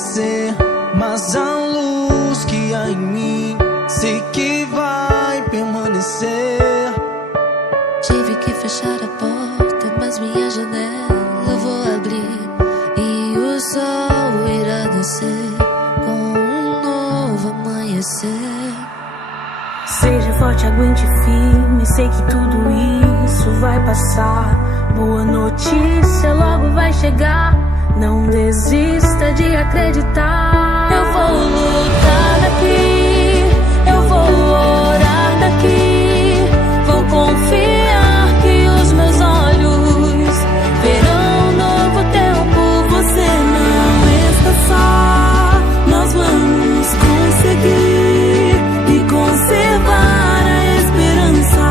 escurecer, mas a luz que há em mim sei que vai permanecer. Tive que fechar a porta, mas minha janela eu vou abrir e o sol irá nascer com um novo amanhecer. Seja forte, aguente firme, sei que tudo isso vai passar. Boa notícia logo vai chegar, não desista de acreditar. Eu vou lutar daqui, eu vou orar daqui, vou confiar que os meus olhos verão um novo tempo. Você não está só, nós vamos conseguir e conservar a esperança.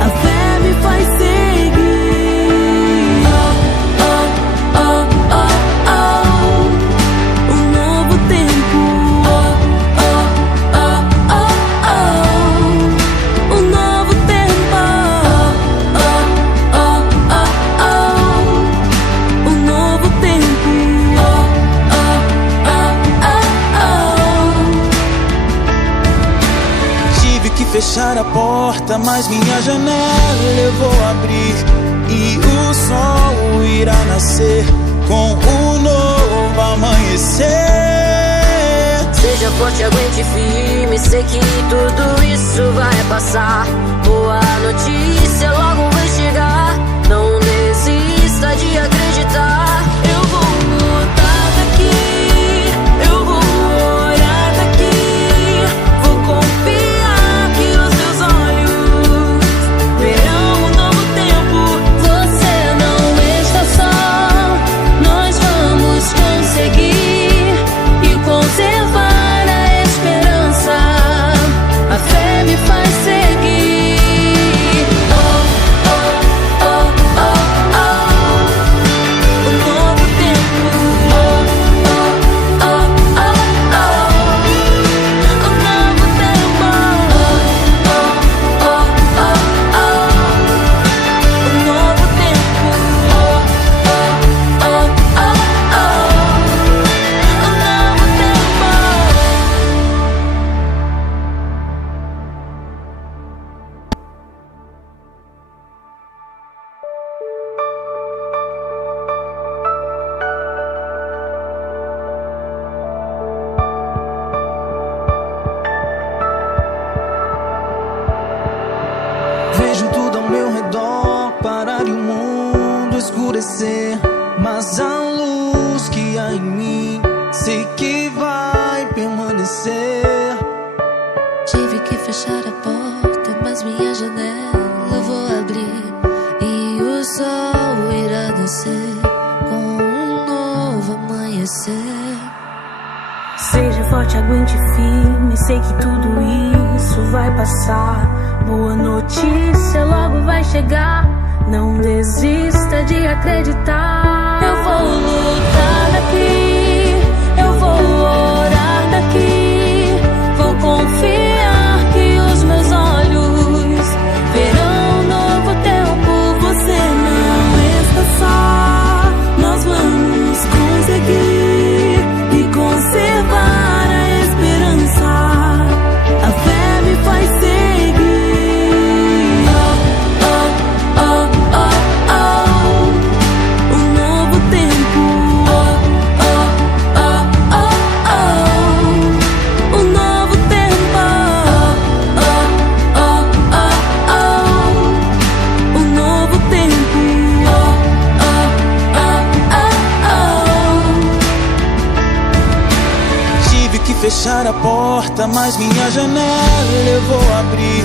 A fé me faz seguir. Oh, oh, oh, oh, um novo tempo. Oh, oh, oh, oh, oh, um novo tempo. Oh, oh, oh, oh, um novo tempo. Oh, oh, oh, oh. Tive que fechar a porta, mas minha janela eu vou abrir e o sol irá nascer com um novo amanhecer. Seja forte, aguente firme, sei que tudo isso vai passar. Boa notícia logo vai chegar, não desista de acreditar. Eu vou lutar daqui, eu vou orar daqui, vou confiar que os meus olhos verão um novo tempo. Você não está só, nós vamos conseguir e conservar a esperança. A fé me faz seguir. Oh, oh, oh, oh, oh, Um novo tempo. oh, oh, oh, oh, oh, Um novo tempo. oh, oh, oh, oh. Um novo tempo. Oh, oh, oh, Um novo tempo. Vejo tudo ao meu redor parar e o mundo escurecer, mas a luz que há em mim sei que vai permanecer. Tive que fechar a porta, mas minha janela eu vou abrir e o sol irá nascer com um novo amanhecer. Seja forte, aguente firme, sei que tudo isso vai passar. Boa notícia logo vai chegar, não desista de acreditar. Eu vou lutar daqui, eu vou orar daqui, vou confiar que os meus olhos verão um novo tempo. Você não está só, nós vamos conseguir e conservar a esperança. A fé me faz seguir. Oh, oh, oh, oh, um novo tempo. Oh, oh, oh, oh, oh, um novo tempo. Oh, oh, oh, oh, um novo tempo. Oh, oh, oh, oh. Tive que fechar a porta, mas minha janela eu vou abrir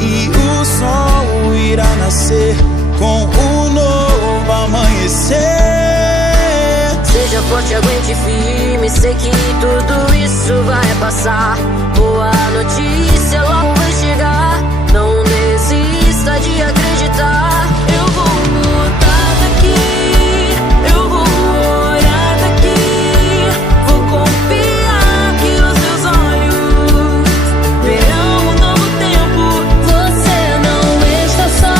e o sol irá nascer com um novo amanhecer. Seja forte, aguente firme, sei que tudo isso vai passar. Boa notícia logo vai chegar, não desista de acreditar. Eu vou lutar daqui, eu vou orar daqui, vou confiar que os meus olhos verão um novo tempo. Você não está só,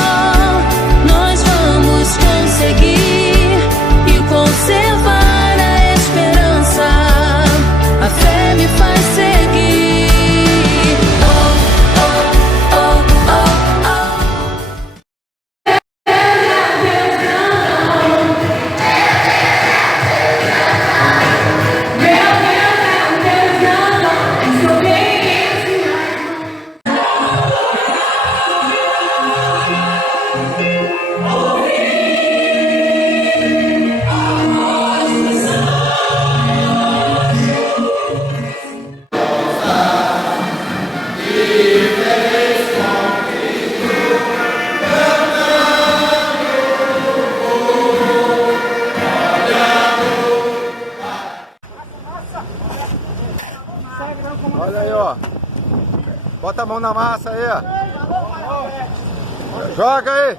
nós vamos conseguir e conservar a esperança. Olha aí, ó. Bota a mão na massa aí, ó. Joga aí.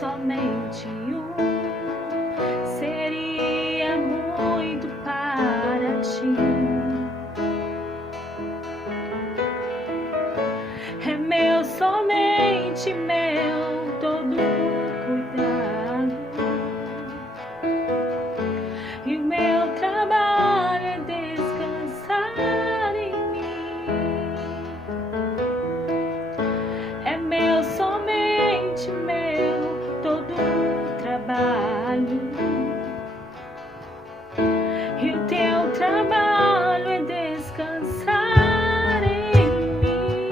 Somente um seria muito para ti. É meu, somente meu, todo cuidado. E o meu trabalho é descansar em mim. É meu, somente meu, todo trabalho. E o teu trabalho é descansar em mim.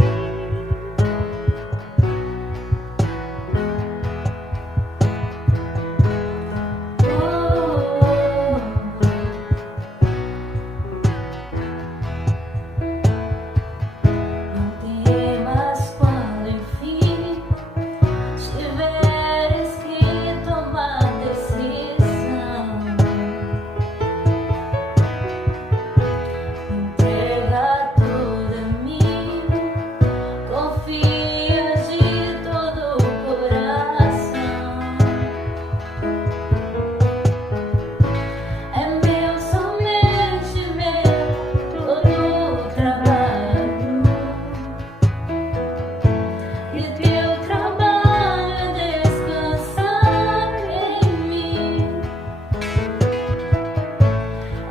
Não temas quando enfim tiveres que tomar decisão. Entrega tudo a mim, confia de todo o coração. É meu, somente meu, todo o trabalho. E o teu trabalho é descansar em mim.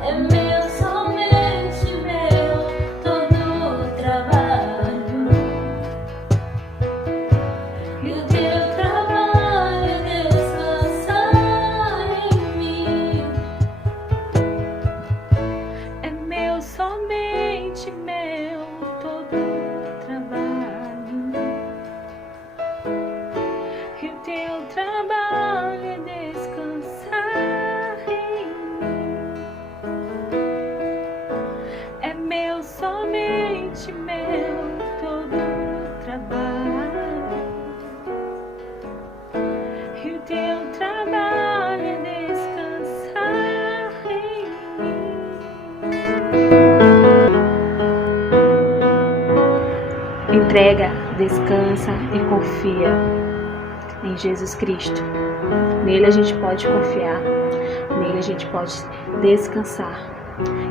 É meu, somente meu, todo o trabalho. E o teu trabalho é descansar em mim. É meu, somente meu, todo o trabalho. E o teu trabalho é descansar em mim. É meu, somente meu, todo o trabalho. E o teu trabalho é descansar em mim. Entrega, descansa e confia em Jesus Cristo. Nele a gente pode confiar, nele a gente pode descansar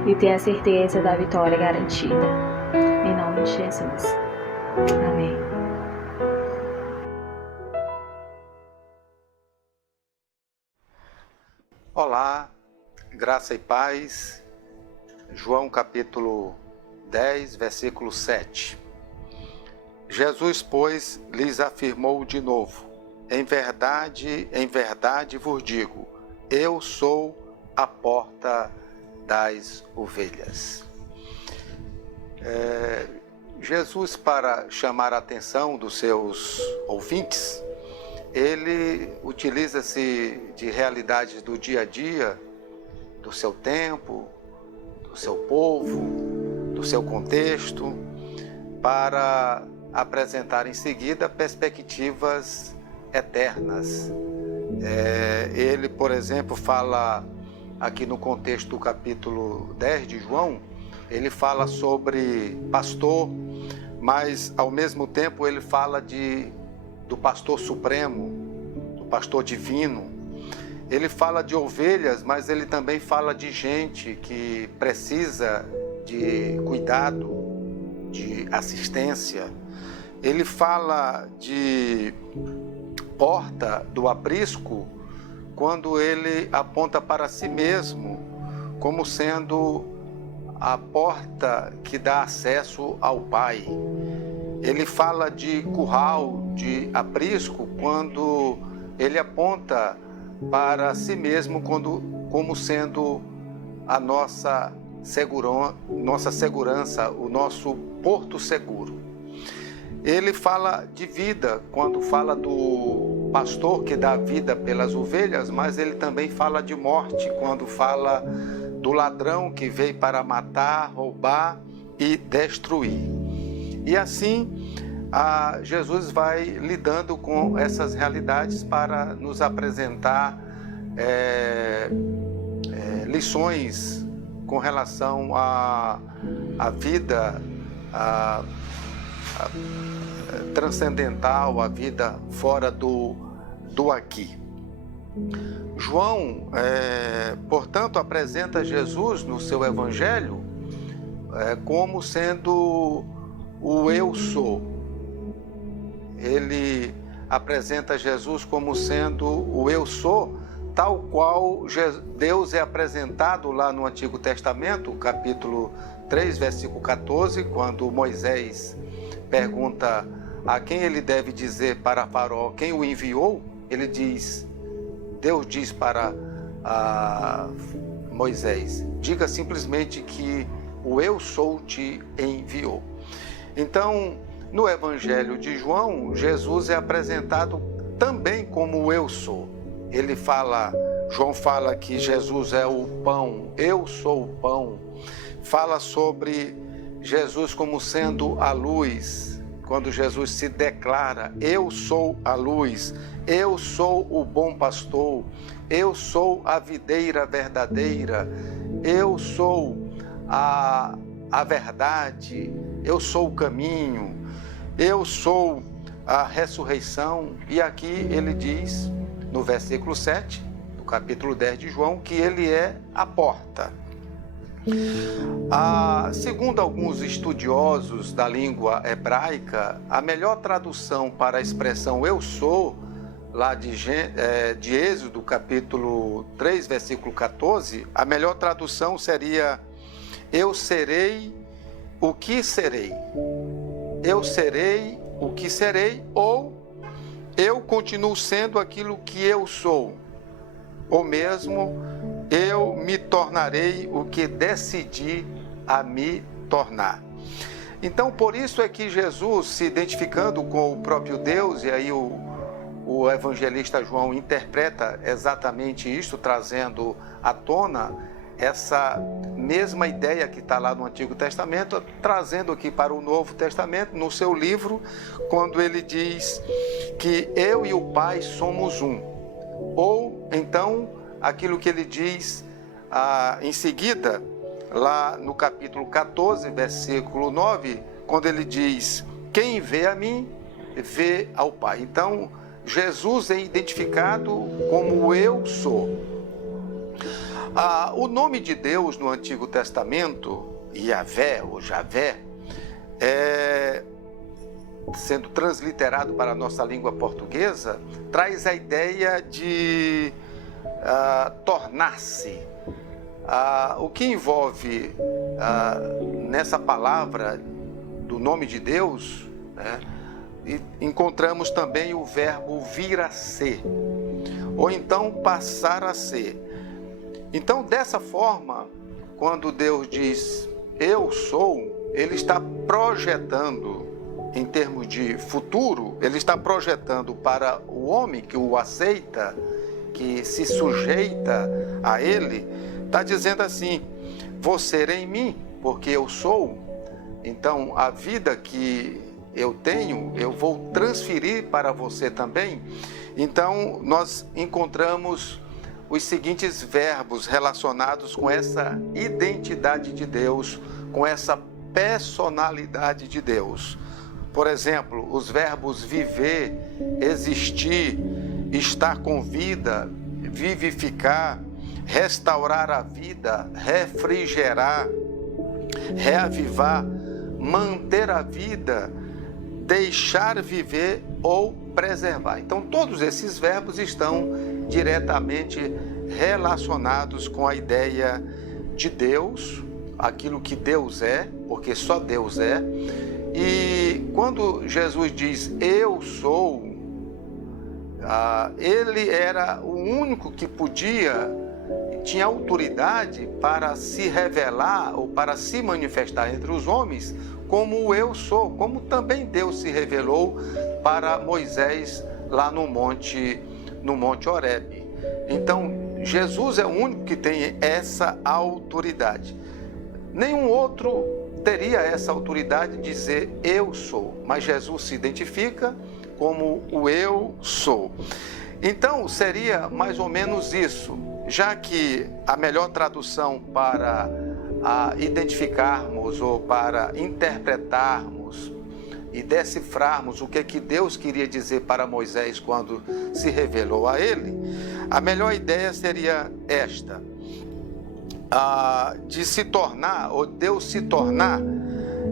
e ter a certeza da vitória garantida. Em nome de Jesus. Amém. Olá, graça e paz. João capítulo 10, versículo 7. Jesus, pois, lhes afirmou de novo: em verdade vos digo, eu sou a porta das ovelhas. Jesus, para chamar a atenção dos seus ouvintes, ele utiliza-se de realidades do dia a dia, do seu tempo, do seu povo, do seu contexto, para apresentar em seguida perspectivas eternas. Ele, por exemplo, fala aqui no contexto do capítulo 10 de João, ele fala sobre pastor, mas ao mesmo tempo ele fala do pastor supremo, do pastor divino. Ele fala de ovelhas, mas ele também fala de gente que precisa de cuidado, de assistência. Ele fala de porta do aprisco quando ele aponta para si mesmo como sendo a porta que dá acesso ao Pai. Ele fala de curral, de aprisco, quando ele aponta para si mesmo como sendo a nossa segurança, o nosso porto seguro. Ele fala de vida, quando fala do pastor que dá vida pelas ovelhas, mas ele também fala de morte, quando fala do ladrão que veio para matar, roubar e destruir. E assim, Jesus vai lidando com essas realidades para nos apresentar lições com relação à vida transcendental, a vida fora do aqui. João, portanto, apresenta Jesus no seu evangelho como sendo o eu sou. Ele apresenta Jesus como sendo o eu sou, tal qual Deus é apresentado lá no Antigo Testamento, capítulo 3, versículo 14, quando Moisés pergunta a quem ele deve dizer para Faraó quem o enviou. Deus diz para Moisés: diga simplesmente que o eu sou te enviou. Então, no Evangelho de João, Jesus é apresentado também como o eu sou. João fala que Jesus é o pão, eu sou o pão. Fala sobre Jesus como sendo a luz, quando Jesus se declara: eu sou a luz, eu sou o bom pastor, eu sou a videira verdadeira, eu sou a verdade, eu sou o caminho, eu sou a ressurreição. E aqui ele diz, no versículo 7, do capítulo 10 de João, que ele é a porta. Segundo alguns estudiosos da língua hebraica, a melhor tradução para a expressão eu sou, lá de Êxodo, capítulo 3, versículo 14, a melhor tradução seria: eu serei o que serei. Eu serei o que serei, ou eu continuo sendo aquilo que eu sou, ou mesmo eu me tornarei o que decidi a me tornar. Então, por isso é que Jesus, se identificando com o próprio Deus, e aí o evangelista João interpreta exatamente isso, trazendo à tona essa mesma ideia que está lá no Antigo Testamento, trazendo aqui para o Novo Testamento, no seu livro, quando ele diz que eu e o Pai somos um. Ou então, aquilo que ele diz em seguida, lá no capítulo 14, versículo 9, quando ele diz: quem vê a mim, vê ao Pai. Então, Jesus é identificado como o eu sou. O nome de Deus no Antigo Testamento, Yahvé ou Javé, sendo transliterado para a nossa língua portuguesa, traz a ideia de tornar-se, O que envolve nessa palavra do nome de Deus, né, encontramos também o verbo vir a ser, ou então passar a ser. Então, dessa forma, quando Deus diz eu sou, Ele está projetando, em termos de futuro, Ele está projetando para o homem que o aceita, que se sujeita a Ele, está dizendo assim: você em mim, porque eu sou. Então, a vida que eu tenho, eu vou transferir para você também. Então, nós encontramos os seguintes verbos relacionados com essa identidade de Deus, com essa personalidade de Deus. Por exemplo, os verbos viver, existir, estar com vida, vivificar, restaurar a vida, refrigerar, reavivar, manter a vida, deixar viver ou preservar. Então, todos esses verbos estão diretamente relacionados com a ideia de Deus, aquilo que Deus é, porque só Deus é. E quando Jesus diz eu sou, ele era o único que tinha autoridade para se revelar ou para se manifestar entre os homens como o eu sou, como também Deus se revelou para Moisés lá no Monte Horebe. Então, Jesus é o único que tem essa autoridade. Nenhum outro teria essa autoridade de dizer eu sou, mas Jesus se identifica como o eu sou. Então, seria mais ou menos isso, já que a melhor tradução para identificarmos ou para interpretarmos e decifrarmos o que Deus queria dizer para Moisés quando se revelou a ele, a melhor ideia seria esta: de se tornar, ou Deus se tornar.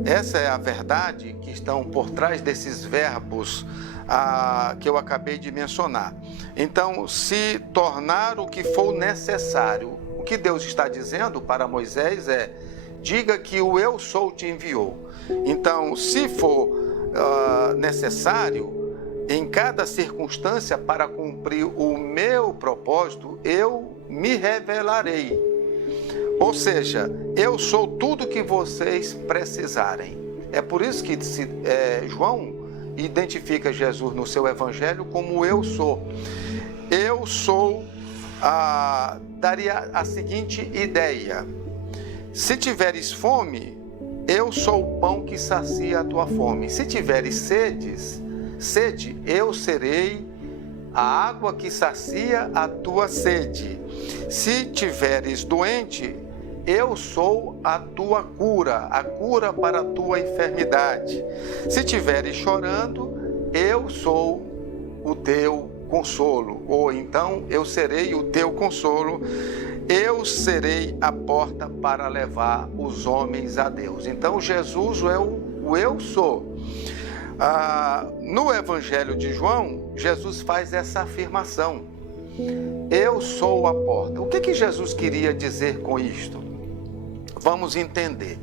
Essa é a verdade que estão por trás desses verbos que eu acabei de mencionar. Então, se tornar o que for necessário. O que Deus está dizendo para Moisés é: diga que o eu sou te enviou. Então, se for necessário, em cada circunstância para cumprir o meu propósito, eu me revelarei. Ou seja, eu sou tudo que vocês precisarem. É por isso que João identifica Jesus no seu evangelho como eu sou. Eu sou, daria a seguinte ideia: se tiveres fome, eu sou o pão que sacia a tua fome. Se tiveres sede, eu serei a água que sacia a tua sede. Se tiveres doente, eu sou a tua cura, a cura para a tua enfermidade. Se tiveres chorando, eu sou o teu consolo. Ou então, eu serei o teu consolo. Eu serei a porta para levar os homens a Deus. Então, Jesus é o eu sou. No Evangelho de João, Jesus faz essa afirmação: eu sou a porta. O que Jesus queria dizer com isto? Vamos entender.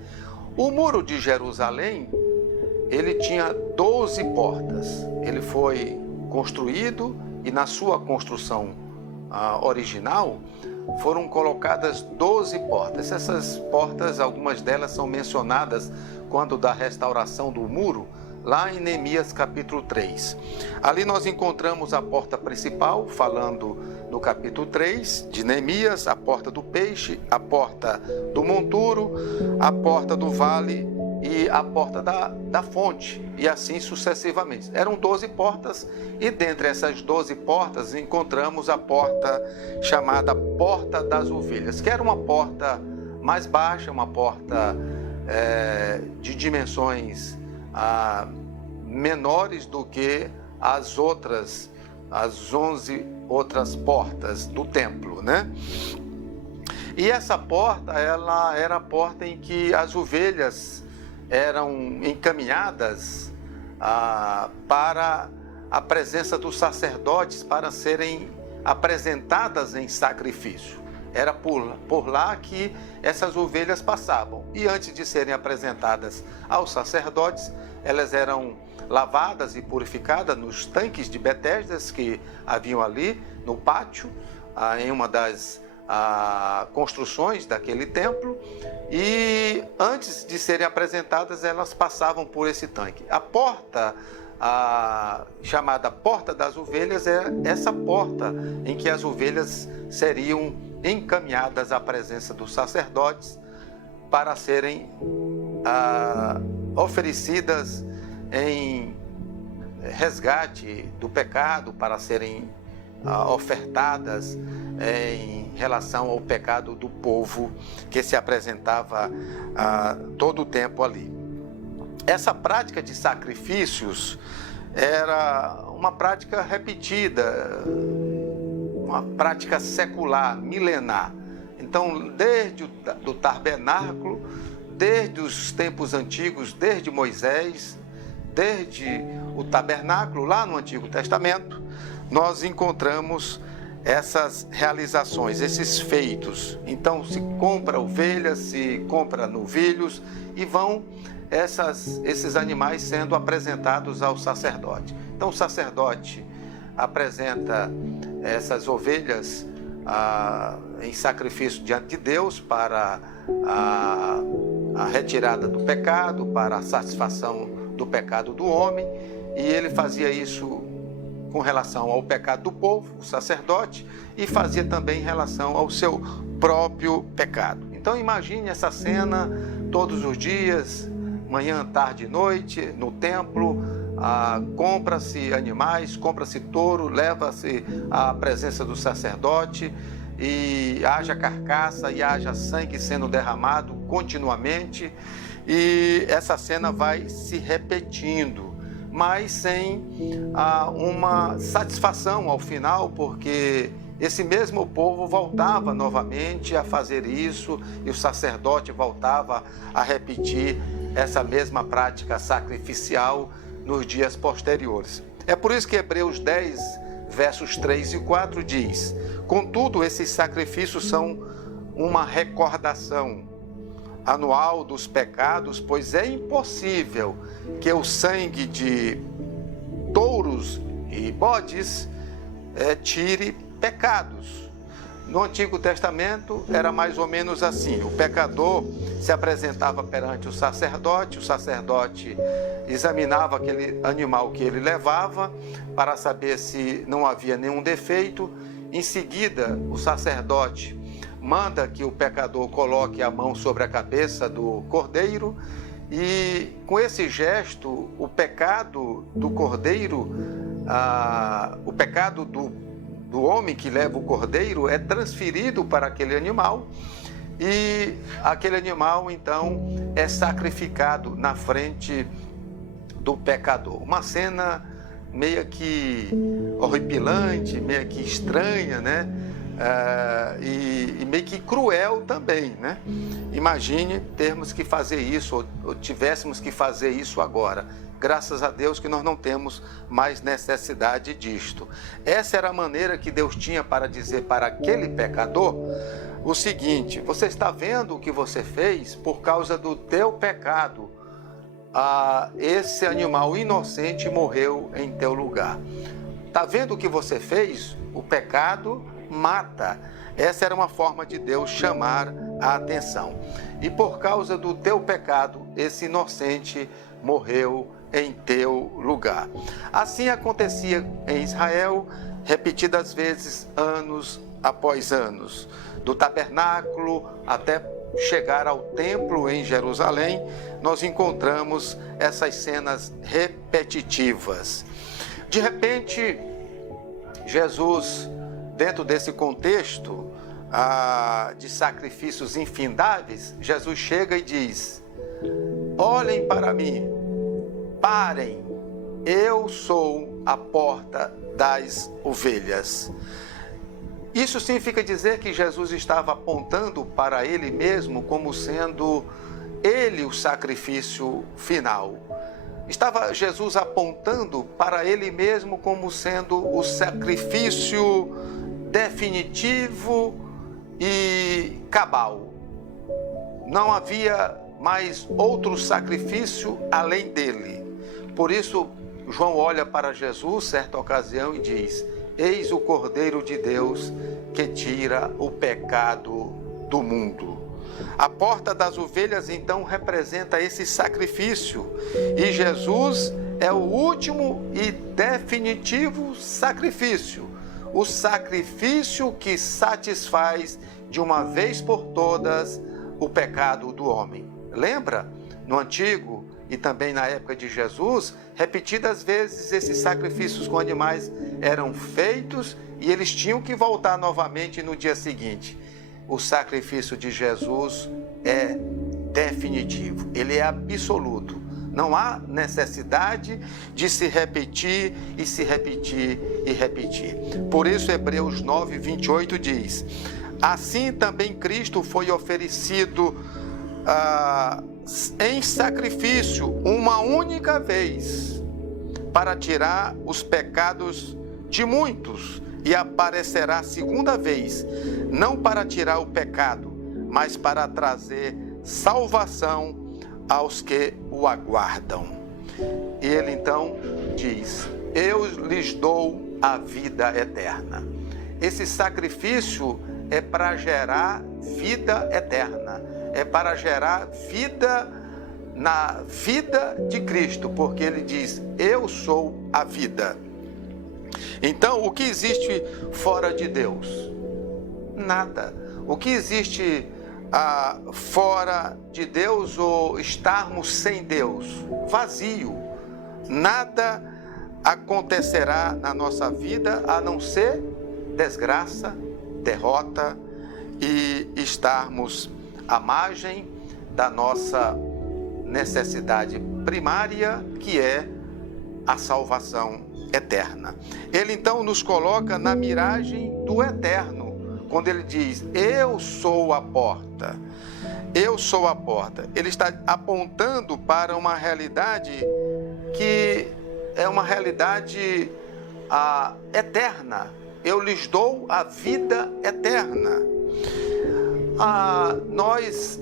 O muro de Jerusalém, ele tinha 12 portas. Ele foi construído e na sua construção original foram colocadas 12 portas. Essas portas, algumas delas são mencionadas quando da restauração do muro, lá em Neemias capítulo 3. Ali nós encontramos a porta principal, falando no capítulo 3 de Neemias, a porta do peixe, a porta do monturo, a porta do vale e a porta da fonte, e assim sucessivamente. Eram 12 portas, e dentre essas 12 portas encontramos a porta chamada Porta das Ovelhas, que era uma porta mais baixa, uma porta de dimensões menores do que as 11 outras portas do templo, né? E essa porta, ela era a porta em que as ovelhas eram encaminhadas para a presença dos sacerdotes, para serem apresentadas em sacrifício. Era por lá que essas ovelhas passavam. E antes de serem apresentadas aos sacerdotes, elas eram lavadas e purificadas nos tanques de Betesda que haviam ali no pátio, em uma das construções daquele templo, e antes de serem apresentadas, elas passavam por esse tanque. A porta, chamada Porta das Ovelhas, é essa porta em que as ovelhas seriam encaminhadas à presença dos sacerdotes para serem oferecidas em resgate do pecado, para serem ofertadas em relação ao pecado do povo que se apresentava todo o tempo ali. Essa prática de sacrifícios era uma prática repetida, uma prática secular, milenar. Então, desde o tabernáculo, desde os tempos antigos, desde Moisés, desde o tabernáculo, lá no Antigo Testamento, nós encontramos essas realizações, esses feitos. Então, se compra ovelhas, se compra novilhos, e vão esses animais sendo apresentados ao sacerdote. Então, o sacerdote apresenta essas ovelhas em sacrifício diante de Deus para a retirada do pecado, para a satisfação do pecado do homem, e ele fazia isso com relação ao pecado do povo, o sacerdote, e fazia também em relação ao seu próprio pecado. Então imagine essa cena todos os dias, manhã, tarde e noite, no templo. Compra-se animais, compra-se touro, leva-se à presença do sacerdote, e haja carcaça e haja sangue sendo derramado continuamente, e essa cena vai se repetindo, mas sem uma satisfação ao final, porque esse mesmo povo voltava novamente a fazer isso, e o sacerdote voltava a repetir essa mesma prática sacrificial nos dias posteriores. É por isso que Hebreus 10, versos 3 e 4 diz: contudo, esses sacrifícios são uma recordação anual dos pecados, pois é impossível que o sangue de touros e bodes tire pecados. No Antigo Testamento era mais ou menos assim: o pecador se apresentava perante o sacerdote examinava aquele animal que ele levava para saber se não havia nenhum defeito. Em seguida, o sacerdote manda que o pecador coloque a mão sobre a cabeça do cordeiro, e com esse gesto, o pecado do cordeiro, o pecado do homem que leva o cordeiro é transferido para aquele animal, e aquele animal então é sacrificado na frente do pecador. Uma cena meio que horripilante, meio que estranha, né? E meio que cruel também, né? Imagine termos que fazer isso, ou tivéssemos que fazer isso agora. Graças a Deus que nós não temos mais necessidade disto. Essa era a maneira que Deus tinha para dizer para aquele pecador o seguinte: você está vendo o que você fez? Por causa do teu pecado, esse animal inocente morreu em teu lugar. Está vendo o que você fez? O pecado mata. Essa era uma forma de Deus chamar a atenção. E por causa do teu pecado, esse inocente morreu em teu lugar. Assim acontecia em Israel, repetidas vezes, anos após anos, do tabernáculo até chegar ao templo em Jerusalém. Nós encontramos essas cenas repetitivas. De repente, Jesus, dentro desse contexto de sacrifícios infindáveis, Jesus chega e diz: olhem para mim, parem, eu sou a porta das ovelhas. Isso significa dizer que Jesus estava apontando para ele mesmo como sendo ele o sacrifício final. Estava Jesus apontando para ele mesmo como sendo o sacrifício definitivo e cabal. Não havia mais outro sacrifício além dele. Por isso, João olha para Jesus, certa ocasião, e diz: eis o Cordeiro de Deus que tira o pecado do mundo. A porta das ovelhas, então, representa esse sacrifício. E Jesus é o último e definitivo sacrifício. O sacrifício que satisfaz de uma vez por todas o pecado do homem. Lembra? No Antigo e também na época de Jesus, repetidas vezes esses sacrifícios com animais eram feitos e eles tinham que voltar novamente no dia seguinte. O sacrifício de Jesus é definitivo, ele é absoluto. Não há necessidade de se repetir e se repetir e repetir. Por isso, Hebreus 9, 28 diz: assim também Cristo foi oferecido em sacrifício uma única vez para tirar os pecados de muitos, e aparecerá segunda vez, não para tirar o pecado, mas para trazer salvação aos que o aguardam. E ele então diz: eu lhes dou a vida eterna. Esse sacrifício é para gerar vida eterna, é para gerar vida na vida de Cristo, porque ele diz: eu sou a vida. Então, o que existe fora de Deus? Nada. O que existe fora de Deus, ou estarmos sem Deus? Vazio. Nada acontecerá na nossa vida a não ser desgraça, derrota e estarmos à margem da nossa necessidade primária, que é a salvação eterna. Ele então nos coloca na miragem do eterno, quando ele diz: eu sou a porta. Eu sou a porta. Ele está apontando para uma realidade que é uma realidade eterna. Eu lhes dou a vida eterna. Nós,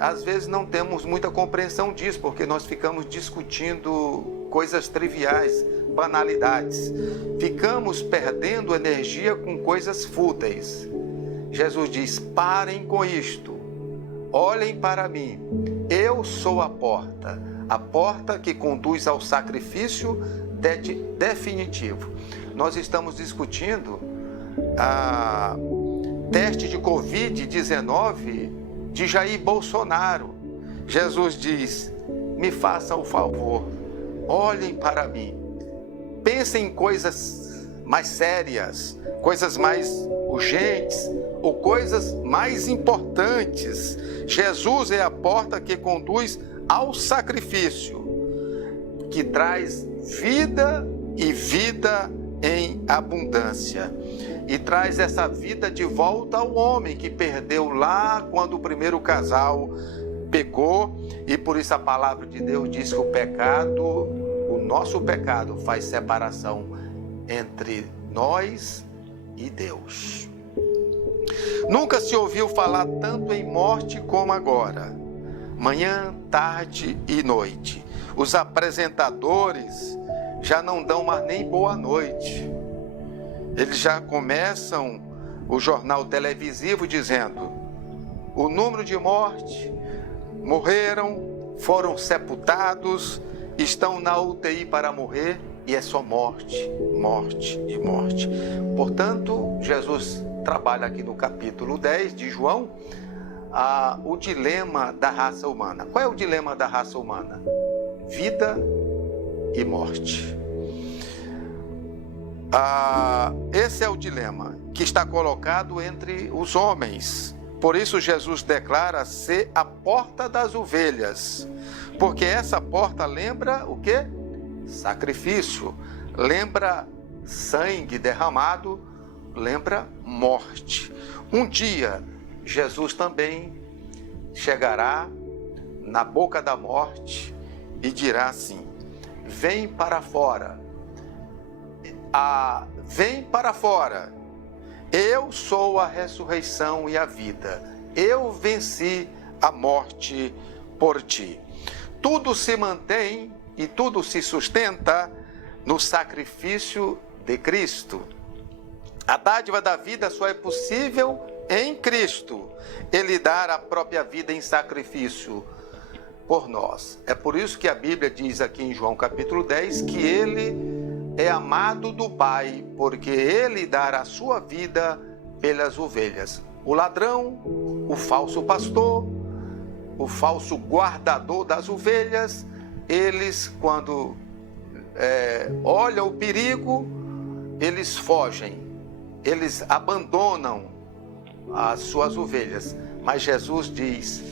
às vezes, não temos muita compreensão disso, porque nós ficamos discutindo coisas triviais, banalidades. Ficamos perdendo energia com coisas fúteis. Jesus diz: parem com isto, olhem para mim, eu sou a porta que conduz ao sacrifício definitivo. Nós estamos discutindo teste de Covid-19 de Jair Bolsonaro. Jesus diz: me faça o favor, olhem para mim, pensem em coisas mais sérias, coisas mais urgentes ou coisas mais importantes. Jesus é a porta que conduz ao sacrifício, que traz vida e vida em abundância. E traz essa vida de volta ao homem que perdeu lá quando o primeiro casal pecou. E por isso a palavra de Deus diz que o nosso pecado faz separação entre nós e Deus. Nunca se ouviu falar tanto em morte como agora. Manhã, tarde e noite. Os apresentadores já não dão mais nem boa noite. Eles já começam o jornal televisivo dizendo: o número de mortes, morreram, foram sepultados, estão na UTI para morrer, e é só morte, morte e morte. Portanto, Jesus trabalha aqui no capítulo 10 de João o dilema da raça humana. Qual é o dilema da raça humana? Vida e morte. Esse é o dilema que está colocado entre os homens. Por isso Jesus declara ser a porta das ovelhas, porque essa porta lembra o quê? Sacrifício, lembra sangue derramado, lembra morte. Um dia Jesus também chegará na boca da morte e dirá assim: vem para fora. Vem para fora, Eu sou a ressurreição e a vida. Eu venci a morte por ti. Tudo se mantém e tudo se sustenta no sacrifício de Cristo. A dádiva da vida só é possível em Cristo. Ele dar a própria vida em sacrifício por nós. É por isso que a Bíblia diz aqui em João capítulo 10 que ele é amado do Pai, porque ele dará a sua vida pelas ovelhas. O ladrão, o falso pastor, o falso guardador das ovelhas, eles, quando olham o perigo, eles fogem, eles abandonam as suas ovelhas. Mas Jesus diz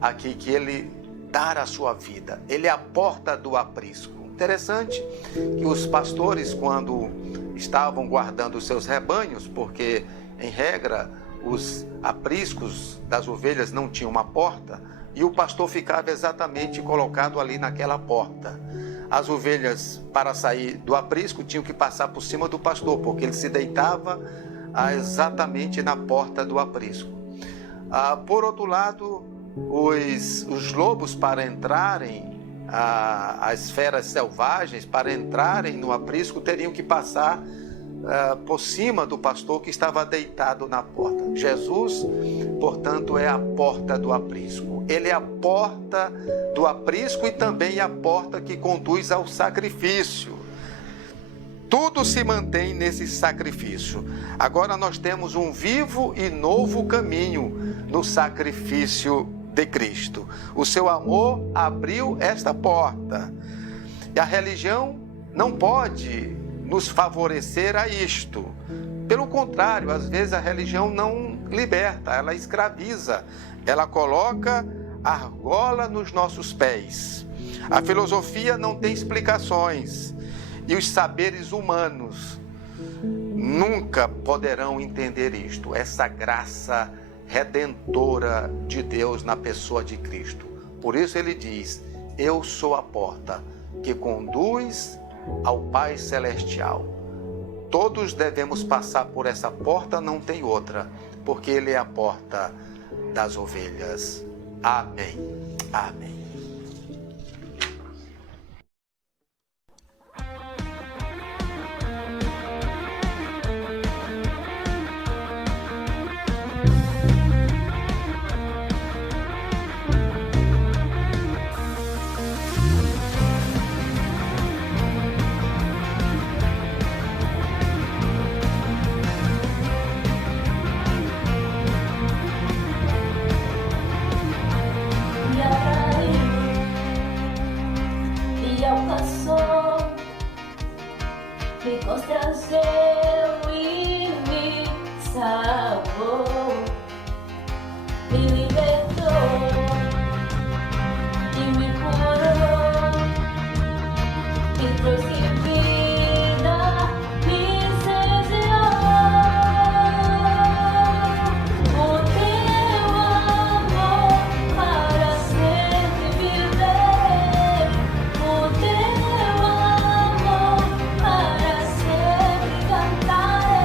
aqui que ele dará a sua vida, ele é a porta do aprisco. Interessante que os pastores, quando estavam guardando os seus rebanhos, porque em regra os apriscos das ovelhas não tinham uma porta, e o pastor ficava exatamente colocado ali naquela porta. As ovelhas, para sair do aprisco, tinham que passar por cima do pastor, porque ele se deitava exatamente na porta do aprisco. Por outro lado, os lobos, para entrarem, as feras selvagens, para entrarem no aprisco, teriam que passar por cima do pastor que estava deitado na porta. Jesus, portanto, é a porta do aprisco. Ele é a porta do aprisco e também a porta que conduz ao sacrifício. Tudo se mantém nesse sacrifício. Agora nós temos um vivo e novo caminho no sacrifício de Cristo. O seu amor abriu esta porta. E a religião não pode nos favorecer a isto. Pelo contrário, às vezes a religião não liberta, ela escraviza, ela coloca argola nos nossos pés. A filosofia não tem explicações e os saberes humanos nunca poderão entender isto, essa graça redentora de Deus na pessoa de Cristo. Por isso ele diz: eu sou a porta que conduz ao Pai Celestial. Todos devemos passar por essa porta, não tem outra, porque ele é a porta das ovelhas. Amém. Amém. Me constrangeu e me salvou, me libertou e me curou, me trouxe vida, me incendiou. O teu amor para sempre viverei, o teu amor para sempre cantarei,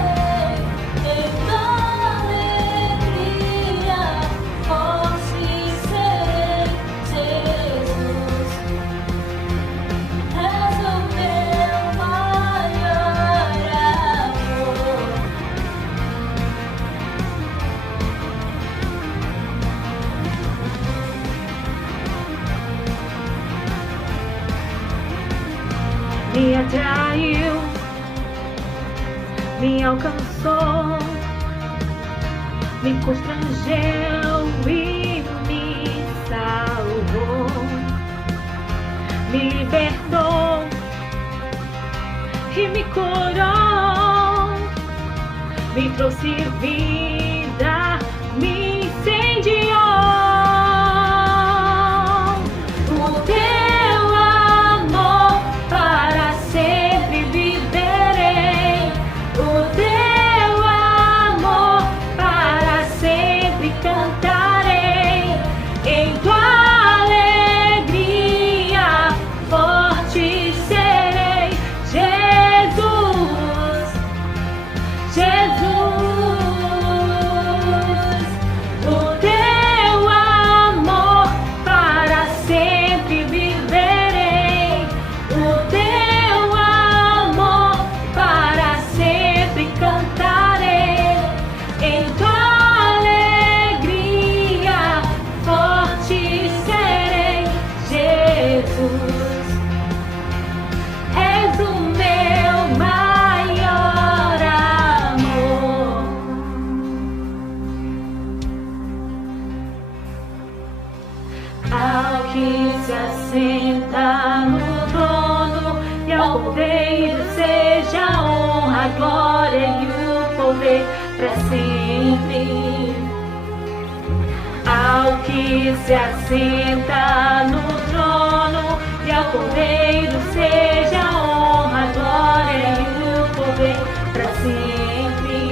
em tua alegria forte serei. Jesus, és o meu maior amor. Me atraiu, me alcançou, me constrangeu e me salvou, me libertou e me curou, me trouxe vida, me incendiou. O teu amor para sempre viverei, o teu amor para sempre cantarei, em tua alegria forte serei. Jesus, Jesus. assenta no trono, e ao Cordeiro seja a honra, a glória e o poder para sempre. Ao que se assenta no trono, e ao Cordeiro seja a honra, a glória e o poder para sempre.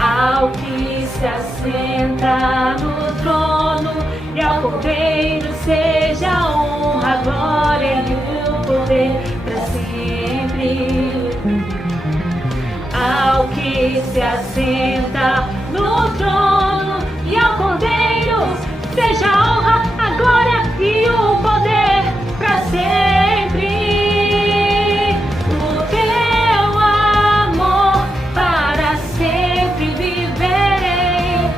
Ao que se assenta no trono, e ao Cordeiro seja a honra, a glória e o poder para sempre. Ao que se assenta no trono, e ao Cordeiro seja a honra, a glória e o poder para sempre. O teu amor para sempre viverei.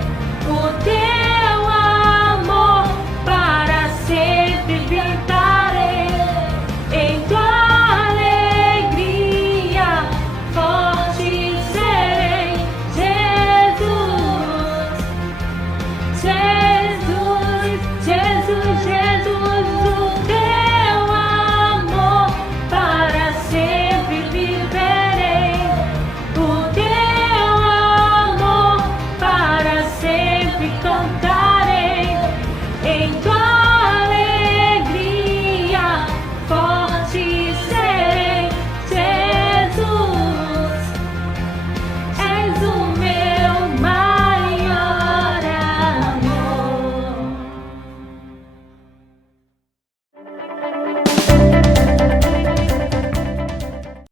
O teu amor para sempre gritarei. Em tua alegria forte serei, Jesus, Jesus, Jesus, Jesus. O teu amor para sempre viverei. O teu amor para sempre cantarei. Em tua alegria forte